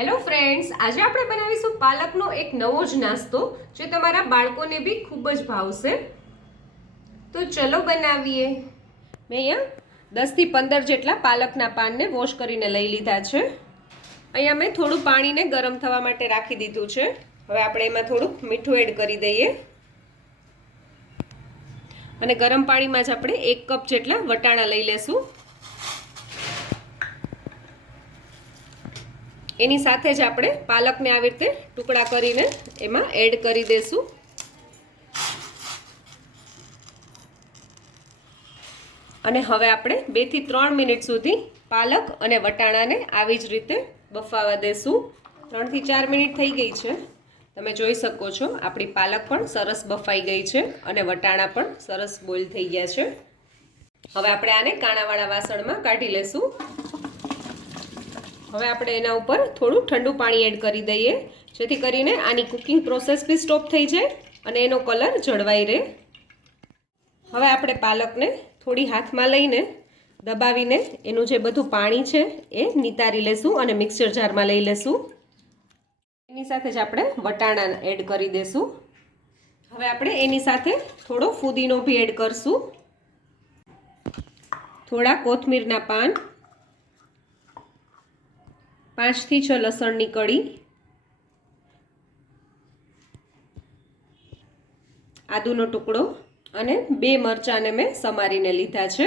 Hello friends, આજે આપણે બનાવીશું પાલકનો એક નવો જ નાસ્તો જે તમારા બાળકોને બી ખૂબ જ ભાવશે. તો ચલો બનાવીએ. મેં અહીંયા 10 થી 15 જેટલા પાલકના પાનને વોશ કરીને લઈ લીધા છે. અહીંયા મેં થોડું પાણીને ગરમ થવા માટે રાખી દીધું છે. હવે આપણે એમાં થોડુંક મીઠું એડ કરી દઈએ અને ગરમ પાણીમાં જ આપણે 1 કપ જેટલા વટાણા લઈ લેશું. એની સાથે જ આપણે પાલકને આવી રીતે ટુકડા કરીને એમાં એડ કરી દેશું. અને હવે આપણે 2 થી 3 મિનિટ સુધી પાલક અને વટાણાને આવી જ રીતે બફાવા દેશું. 3 થી 4 મિનિટ થઈ ગઈ છે. તમે જોઈ શકો છો આપણી પાલક પણ સરસ બફાઈ ગઈ છે અને વટાણા પણ સરસ બોઇલ થઈ ગયા છે. હવે આપણે આને કાણાવાળા વાસણમાં કાઢી લેશું. હવે આપણે એના ઉપર થોડું ઠંડુ પાણી એડ કરી દઈએ જેથી કરીને આની કુકિંગ પ્રોસેસ બી સ્ટોપ થઈ જાય અને એનો કલર જળવાઈ રહે. હવે આપણે પાલકને થોડી હાથમાં લઈને દબાવીને એનું જે બધું પાણી છે એ નિતારી લેશું અને મિક્સર જારમાં લઈ લેશું. એની સાથે જ આપણે વટાણા એડ કરી દેશું. હવે આપણે એની સાથે થોડો ફુદીનો બી એડ કરશું, થોડા કોથમીરના પાન, 5 થી 6 લસણની કળી, આદુનો ટુકડો અને 2 મરચાંને મેં સમારીને લીધા છે.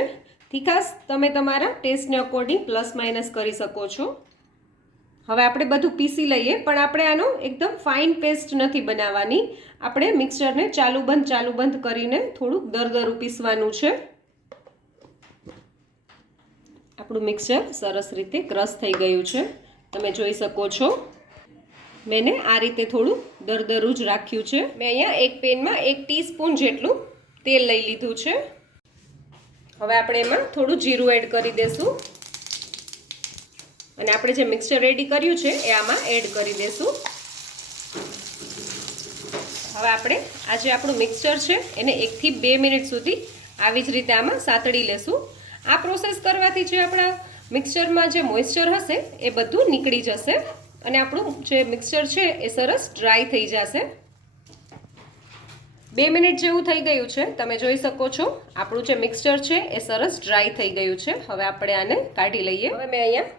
તીખાશ તમે તમારા ટેસ્ટને અકોર્ડિંગ પ્લસ માઇનસ કરી શકો છો. હવે આપણે બધું પીસી લઈએ, પણ આપણે આનો એકદમ ફાઇન પેસ્ટ નથી બનાવવાની. આપણે મિક્સરને ચાલુ બંધ કરીને થોડુંક દરદરું પીસવાનું છે. આપણું મિક્સર સરસ રીતે ક્રશ થઈ ગયું છે. તમે જોઈ શકો છો મેં આ રીતે થોડું દરદરું જ રાખ્યું છે. મેં અહીંયા એક પેનમાં 1 ટીસ્પૂન જેટલું તેલ લઈ લીધું છે. હવે આપણે એમાં થોડું જીરું એડ કરી દેશું અને આપણે જે મિક્સચર રેડી કર્યું છે એ આમાં એડ કરી દેશું. હવે આપણે આ જે આપણું મિક્સચર છે એને 1 થી 2 મિનિટ સુધી આવી જ રીતે આમાં સાતળી લેશું. આ પ્રોસેસ કરવાથી જે આપણા મિક્સચરમાં જે મોઇસ્ચર હશે એ બધું નીકળી જશે અને આપણું જે મિક્સચર છે એ સરસ ડ્રાય થઈ જશે. 2 મિનિટ જેવું થઈ ગયું છે. તમે જોઈ શકો છો આપણું જે મિક્સચર છે એ સરસ ડ્રાય થઈ ગયું છે. હવે આપણે આને કાઢી લઈએ. હવે મેં અહીંયા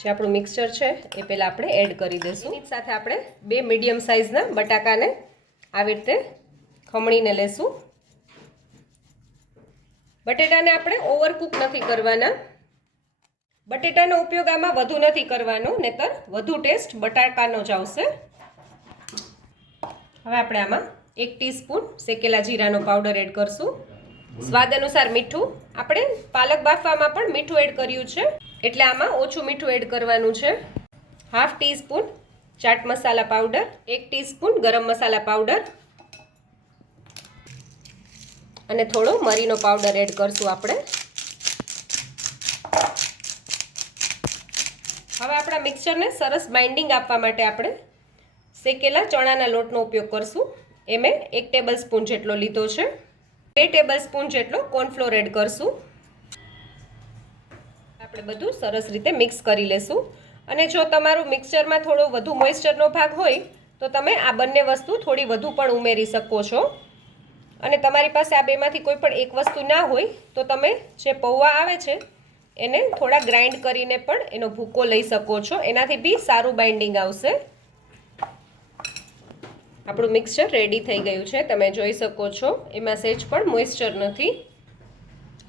જે આપણું મિક્સચર છે એ પહેલાં આપણે એડ કરી દઈશું. એની સાથે આપણે 2 મીડિયમ સાઇઝના બટાકાને આવી રીતે ખમણીને લેશું. બટેટાને આપણે ઓવરકુક નથી કરવાના. બટેટાનો ઉપયોગ આમાં વધુ નથી કરવાનો, નહીતર વધુ ટેસ્ટ બટાકાનો જ આવશે. હવે આપણે આમાં 1 ટીસ્પૂન શેકેલા જીરાનો પાવડર એડ કરશું. સ્વાદ અનુસાર મીઠું. આપણે પાલક બાફવામાં પણ મીઠું એડ કર્યું છે એટલે આમાં ઓછું મીઠું એડ કરવાનું છે. 1/2 ટીસ્પૂન ચાટ મસાલા પાવડર, 1 ટીસ્પૂન ગરમ મસાલા પાવડર અને થોડો મરીનો પાવડર એડ કરશું આપણે. હવે આપણા મિક્સચરને સરસ બાઇન્ડિંગ આપવા માટે આપણે શેકેલા ચણાના લોટનો ઉપયોગ કરશું. એ મેં 1 ટેબલ સ્પૂન જેટલો લીધો છે. 2 ટેબલ સ્પૂન જેટલો કોર્નફ્લોર એડ કરશું. આપણે બધું સરસ રીતે મિક્સ કરી લેશું. અને જો તમારું મિક્સચરમાં થોડો વધુ મોઇસ્ચરનો ભાગ હોય તો તમે આ બંને વસ્તુ થોડી વધુ પણ ઉમેરી શકો છો. અને તમારી પાસે આ બેમાંથી કોઈ પણ એક વસ્તુ ના હોય તો તમે જે પૌવા આવે છે એને થોડા ગ્રાઇન્ડ કરીને પણ એનો ભૂકો લઈ શકો છો. એનાથી બી સારું બાઇન્ડિંગ આવશે. આપણું મિક્સચર રેડી થઈ ગયું છે. તમે જોઈ શકો છો એમાં સહેજ પણ મોઇસ્ચર નથી.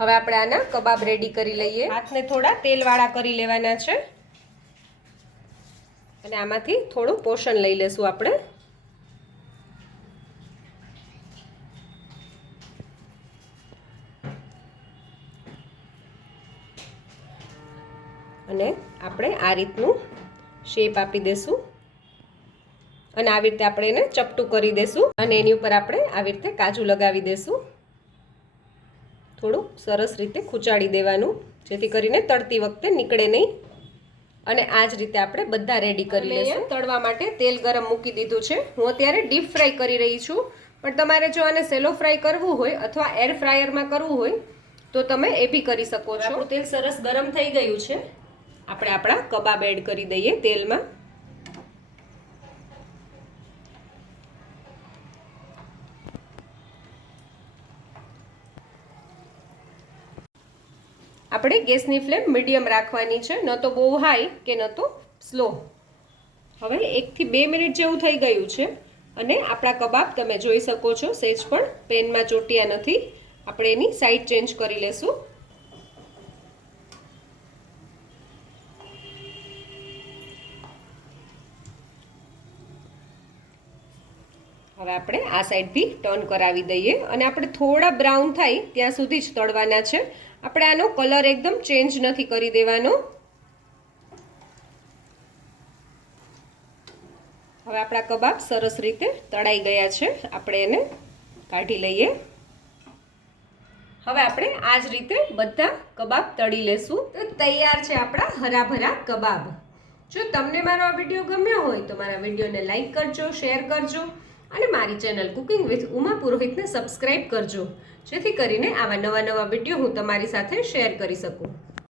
હવે આપણે આના કબાબ રેડી કરી લઈએ. હાથને થોડા તેલવાળા કરી લેવાના છે અને આમાંથી થોડું પોષણ લઈ લેશું આપણે. અને આપણે આ રીતનું શેપ આપી દેશું અને આવી રીતે આપણે એને ચપટું કરી દેશું અને એની ઉપર આપણે આવી રીતે કાજુ લગાવી દેશું. થોડું સરસ રીતે ખૂંચાડી દેવાનું જેથી કરીને તળતી વખતે નીકળે નહીં. અને આ જ રીતે આપણે બધા રેડી કરી લઈશું. તળવા માટે તેલ ગરમ મૂકી દીધું છે. હું અત્યારે ડીપ ફ્રાય કરી રહી છું, પણ તમારે જો આને સેલો ફ્રાય કરવું હોય અથવા એર ફ્રાયરમાં કરવું હોય તો તમે એ બી કરી શકો છો. આપણું તેલ સરસ ગરમ થઈ ગયું છે. આપણે આપણા કબાબ એડ કરી દઈએ તેલમાં. આપણે ગેસની ફ્લેમ મીડિયમ રાખવાની છે, ન તો બહુ હાઈ કે ન તો સ્લો. હવે 1 થી 2 મિનિટ જેવું થઈ ગયું છે અને આપણા કબાબ તમે જોઈ શકો છો સહેજ પણ પેનમાં ચોટ્યા નથી. આપણે એની સાઈડ ચેન્જ કરી લેશું. હવે આપણે આ સાઈડ બી ટર્ન કરાવી દઈએ અને આપણે થોડા બ્રાઉન થાય ત્યાં સુધી જ તળવાના છે. આપણે આનો કલર એકદમ ચેન્જ નથી કરી દેવાનો. હવે આપણા કબાબ સરસ રીતે તળાઈ ગયા છે. આપણે એને કાઢી લઈએ. હવે આપણે આ જ રીતે બધા કબાબ તળી લેશું. તો તૈયાર છે આપણા હરાભરા કબાબ. જો તમને મારો આ વિડીયો ગમ્યો હોય તો મારા વિડીયોને લાઈક કરજો, શેર કરજો અને મારી ચેનલ કુકિંગ વિથ ઉમા પુરોહિતને સબસ્ક્રાઈબ કરજો, જેથી કરીને આવા નવા વિડીયો હું તમારી સાથે શેર કરી શકું.